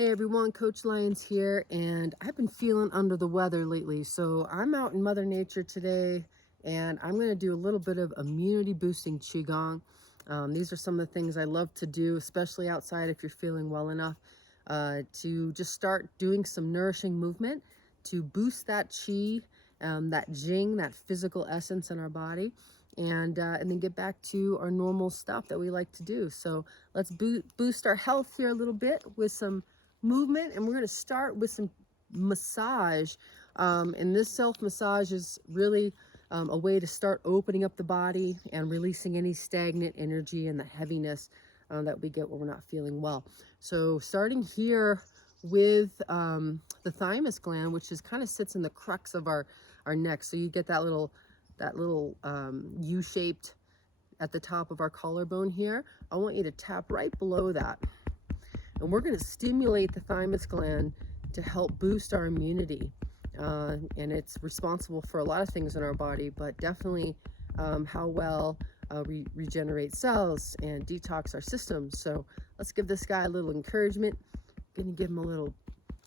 Hey everyone, Coach Lyons here, and I've been feeling under the weather lately. So I'm out in Mother Nature today, and I'm going to do a little bit of immunity boosting Qigong. These are some of the things I love to do, especially outside if you're feeling well enough, to just start doing some nourishing movement to boost that Qi, that Jing, that physical essence in our body. And then get back to our normal stuff that we like to do. So let's boost our health here a little bit with some movement, and we're going to start with some massage. And this self massage is really a way to start opening up the body and releasing any stagnant energy and the heaviness that we get when we're not feeling well. So starting here with the thymus gland, which is kind of sits in the crux of our neck. So you get that little U-shaped at the top of our collarbone here. I want you to tap right below that. And we're going to stimulate the thymus gland to help boost our immunity. And it's responsible for a lot of things in our body, but definitely how well we regenerate cells and detox our systems. So let's give this guy a little encouragement. Going to give him a little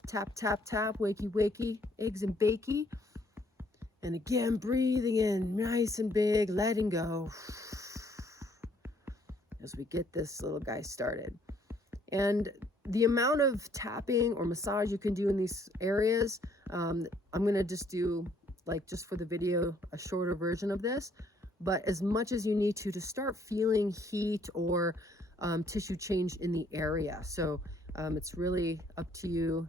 tap, tap, tap, wakey, wakey, eggs and bakey. And again, breathing in nice and big, letting go as we get this little guy started. And the amount of tapping or massage you can do in these areas, I'm going to just do, like, just for the video, a shorter version of this. But as much as you need to start feeling heat or tissue change in the area. So it's really up to you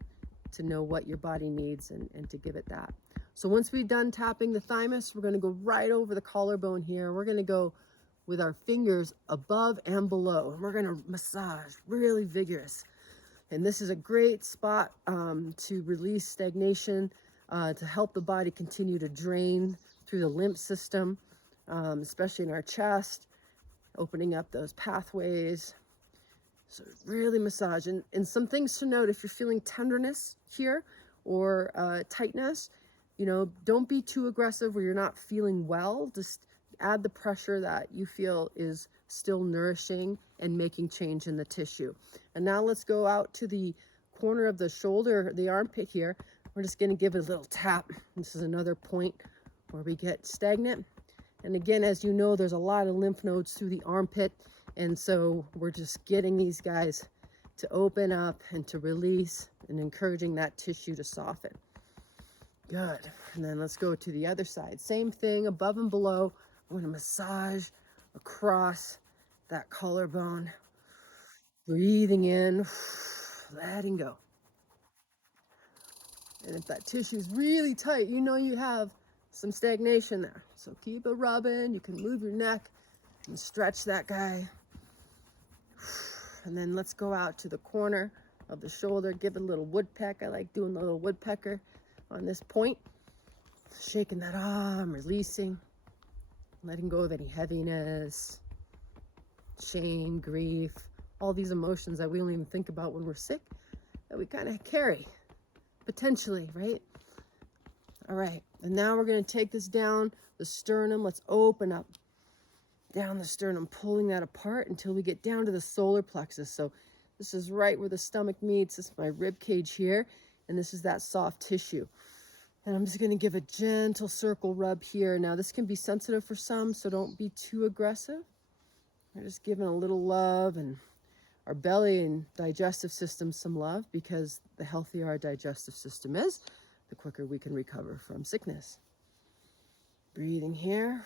to know what your body needs and to give it that. So once we've done tapping the thymus, we're going to go right over the collarbone here. We're going to go with our fingers above and below, and we're going to massage really vigorous. And this is a great spot to release stagnation, to help the body continue to drain through the lymph system, especially in our chest, opening up those pathways. So really massage. And some things to note: if you're feeling tenderness here or tightness, don't be too aggressive where you're not feeling well. Just add the pressure that you feel is still nourishing and making change in the tissue. And now let's go out to the corner of the shoulder, the armpit here. We're just going to give it a little tap. This is another point where we get stagnant. And again, as you know, there's a lot of lymph nodes through the armpit. And so we're just getting these guys to open up and to release and encouraging that tissue to soften. Good. And then let's go to the other side. Same thing, above and below. I'm going to massage across that collarbone. Breathing in, letting go. And if that tissue is really tight, you have some stagnation there. So keep it rubbing. You can move your neck and stretch that guy. And then let's go out to the corner of the shoulder. Give it a little woodpeck. I like doing the little woodpecker on this point. Shaking that arm, releasing, letting go of any heaviness, shame, grief, all these emotions that we don't even think about when we're sick, that we kind of carry, potentially, right? All right, and now we're going to take this down the sternum. Let's open up down the sternum, pulling that apart until we get down to the solar plexus. So this is right where the stomach meets. This is my rib cage here, and this is that soft tissue. And I'm just going to give a gentle circle rub here. Now, this can be sensitive for some, so don't be too aggressive. We're just giving a little love, and our belly and digestive system some love, because the healthier our digestive system is, the quicker we can recover from sickness. Breathing here.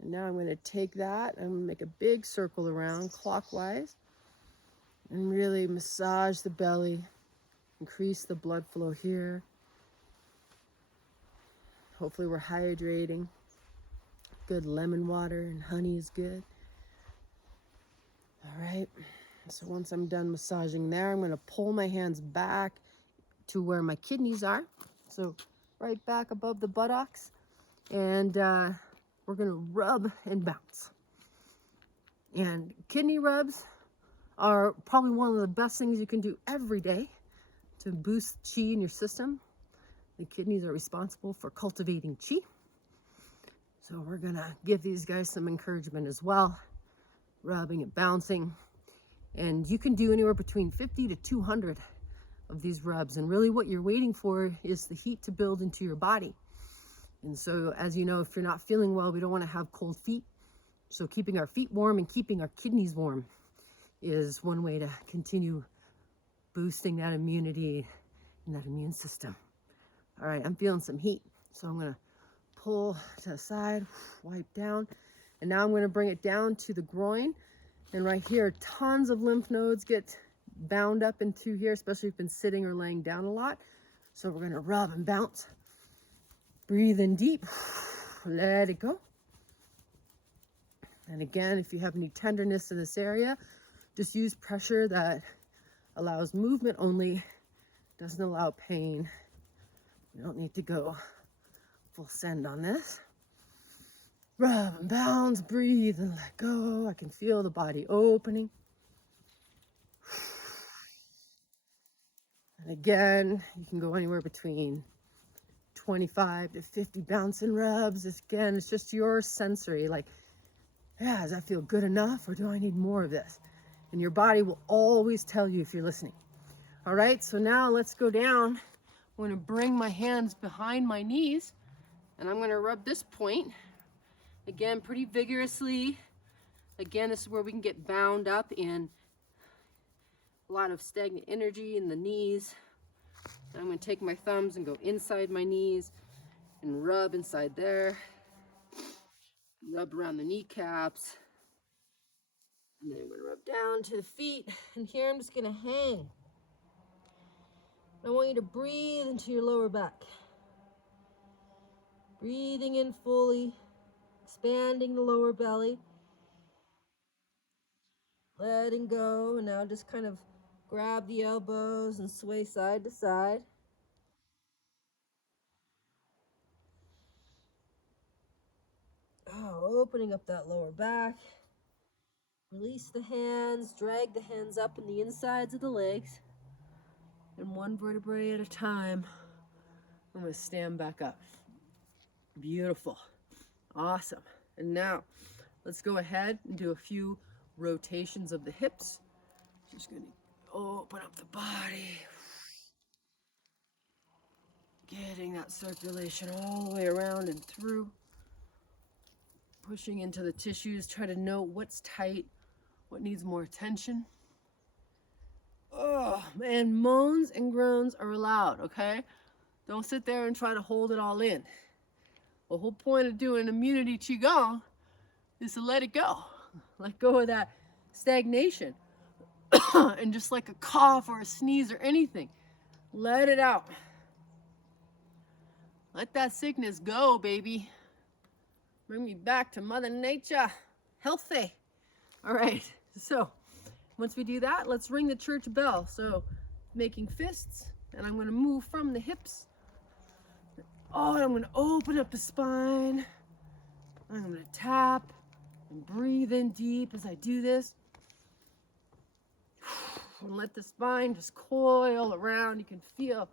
And now I'm going to take that and make a big circle around clockwise and really massage the belly, increase the blood flow here. Hopefully we're hydrating. Good lemon water and honey is good. All right. So once I'm done massaging there, I'm going to pull my hands back to where my kidneys are. So right back above the buttocks. And we're going to rub and bounce. And kidney rubs are probably one of the best things you can do every day to boost Qi in your system. The kidneys are responsible for cultivating Qi. So we're going to give these guys some encouragement as well, rubbing and bouncing. And you can do anywhere between 50 to 200 of these rubs. And really what you're waiting for is the heat to build into your body. And so, as you know, if you're not feeling well, we don't want to have cold feet. So keeping our feet warm and keeping our kidneys warm is one way to continue boosting that immunity and that immune system. All right, I'm feeling some heat. So I'm gonna pull to the side, wipe down. And now I'm gonna bring it down to the groin. And right here, tons of lymph nodes get bound up into here, especially if you've been sitting or laying down a lot. So we're gonna rub and bounce. Breathe in deep, let it go. And again, if you have any tenderness in this area, just use pressure that allows movement only, doesn't allow pain. You don't need to go full send on this. Rub and bounce, breathe and let go. I can feel the body opening. And again, you can go anywhere between 25 to 50 bounce and rubs. Again, it's just your sensory, like, yeah, does that feel good enough or do I need more of this? And your body will always tell you if you're listening. All right, so now let's go down. I'm gonna bring my hands behind my knees and I'm gonna rub this point, again, pretty vigorously. Again, this is where we can get bound up in a lot of stagnant energy in the knees. And I'm gonna take my thumbs and go inside my knees and rub inside there. Rub around the kneecaps. And then I'm gonna rub down to the feet. And here I'm just gonna hang. I want you to breathe into your lower back. Breathing in fully, expanding the lower belly. Letting go, and now just kind of grab the elbows and sway side to side. Oh, opening up that lower back. Release the hands, drag the hands up in the insides of the legs. And one vertebrae at a time, I'm gonna stand back up. Beautiful, awesome. And now, let's go ahead and do a few rotations of the hips. Just gonna open up the body. Getting that circulation all the way around and through. Pushing into the tissues, try to know what's tight, what needs more attention. Oh, man, moans and groans are allowed, okay? Don't sit there and try to hold it all in. The whole point of doing immunity Qigong is to let it go. Let go of that stagnation. And just like a cough or a sneeze or anything, let it out. Let that sickness go, baby. Bring me back to Mother Nature, healthy. All right, so once we do that, let's ring the church bell. So making fists, and I'm gonna move from the hips. Oh, and I'm gonna open up the spine. I'm gonna tap and breathe in deep as I do this. And let the spine just coil around. You can feel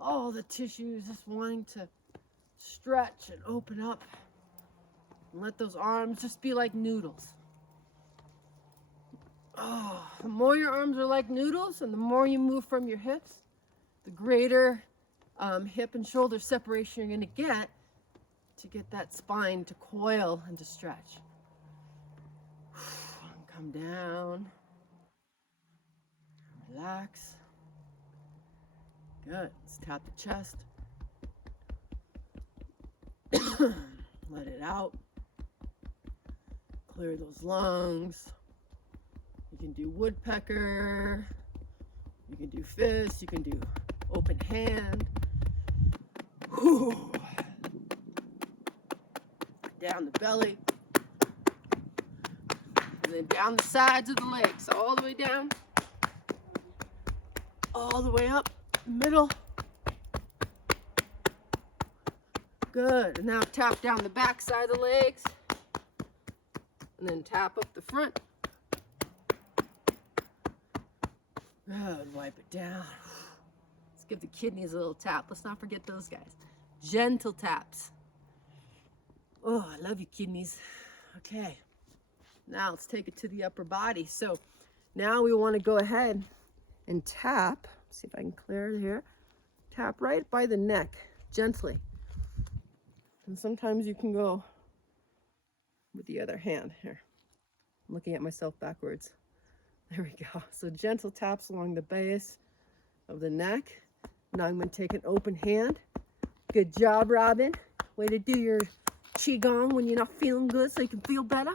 all the tissues just wanting to stretch and open up. And let those arms just be like noodles. Oh, the more your arms are like noodles and the more you move from your hips, the greater hip and shoulder separation you're going to get that spine to coil and to stretch. Come down. Relax. Good. Let's tap the chest. Let it out. Clear those lungs. You can do woodpecker. You can do fist. You can do open hand. Whew. Down the belly. And then down the sides of the legs. All the way down. All the way up. Middle. Good. And now tap down the back side of the legs. And then tap up the front. Good. Wipe it down. Let's give the kidneys a little tap. Let's not forget those guys. Gentle taps. Oh, I love you, kidneys. Okay. Now let's take it to the upper body. So Now we want to go ahead and tap. See if I can clear it here. Tap right by the neck, gently. And sometimes you can go with the other hand. Here, I'm looking at myself backwards. There we go. So gentle taps along the base of the neck. Now I'm going to take an open hand. Good job, Robin. Way to do your Qigong when you're not feeling good so you can feel better.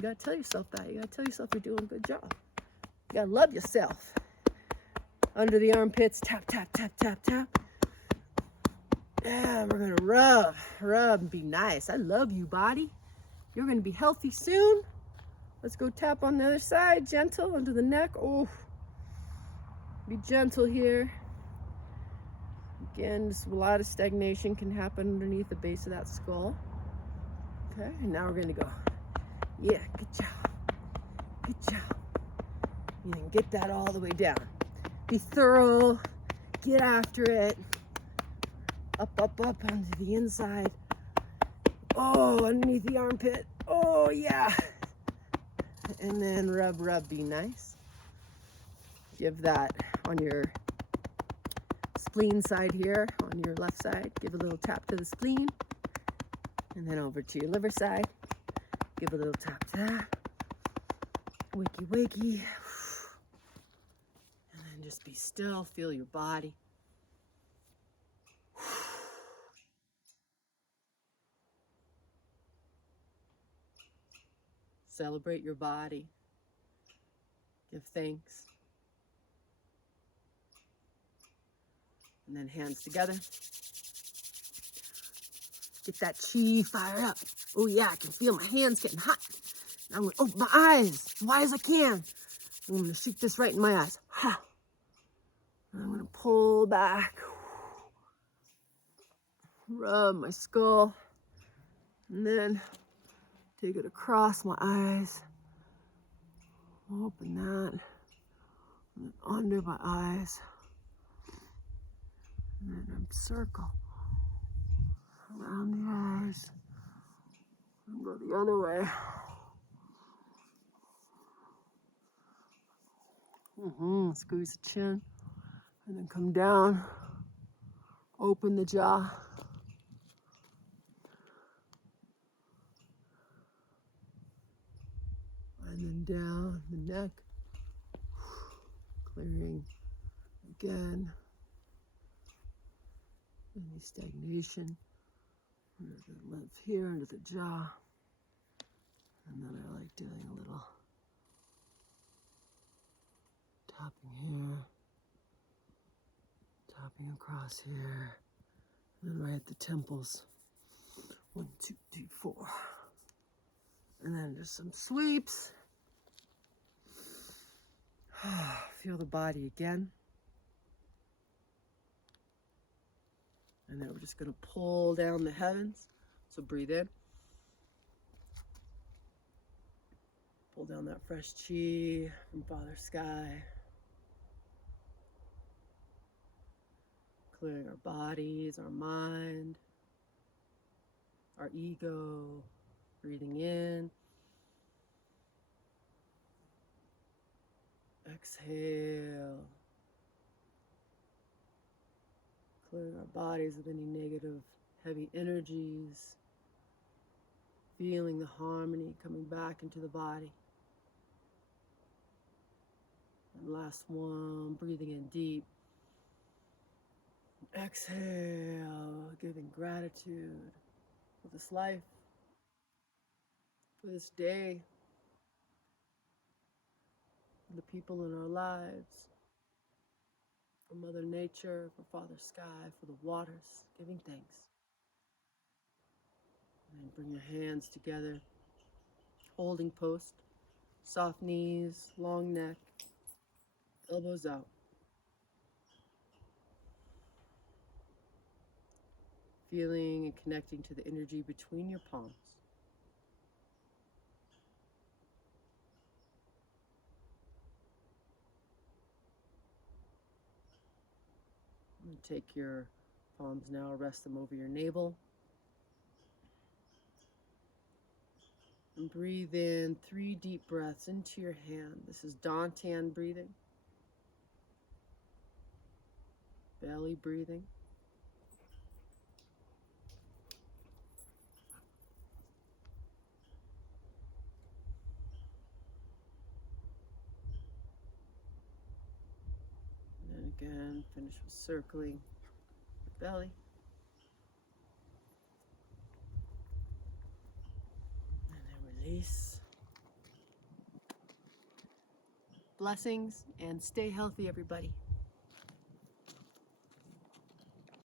You got to tell yourself that. You got to tell yourself you're doing a good job. You got to love yourself. Under the armpits, tap, tap, tap, tap, tap. Yeah, we're going to rub, and be nice. I love you, body. You're going to be healthy soon. Let's go tap on the other side, gentle under the neck. Oh, be gentle here. Again, just a lot of stagnation can happen underneath the base of that skull. Okay, and now we're going to go. Yeah, good job. Good job. And then get that all the way down. Be thorough. Get after it. Up, up, up onto the inside. Oh, underneath the armpit. Oh, yeah. And then rub, be nice. Give that on your spleen side here, on your left side. Give a little tap to the spleen. And then over to your liver side. Give a little tap to that. Wakey, wakey. And then just be still. Feel your body. Celebrate your body. Give thanks. And then hands together. Get that chi fire up. Oh yeah, I can feel my hands getting hot. I'm going to open my eyes as wide as I can. I'm going to shoot this right in my eyes. Ha. And I'm going to pull back. Rub my skull. And then take it across my eyes. Open that. And then under my eyes. And then circle around the eyes. And go the other way. Squeeze the chin. And then come down. Open the jaw. And then down the neck. Clearing again. Any stagnation. Under the lymph here, under the jaw. And then I like doing a little tapping here. Tapping across here. And then right at the temples. 1, 2, 3, 4. And then just some sweeps. Feel the body again. And then we're just going to pull down the heavens. So breathe in. Pull down that fresh chi from Father Sky. Clearing our bodies, our mind, our ego. Breathing in. Exhale. Clearing our bodies of any negative, heavy energies. Feeling the harmony coming back into the body. And last one, breathing in deep. Exhale, giving gratitude for this life, for this day, for the people in our lives, for Mother Nature, for Father Sky, for the waters, giving thanks. And bring your hands together, holding post, soft knees, long neck, elbows out. Feeling and connecting to the energy between your palms. And take your palms now, rest them over your navel. And breathe in 3 deep breaths into your hand. This is Dantian breathing. Belly breathing. And then again, finish with circling the belly. And then release. Blessings and stay healthy, everybody.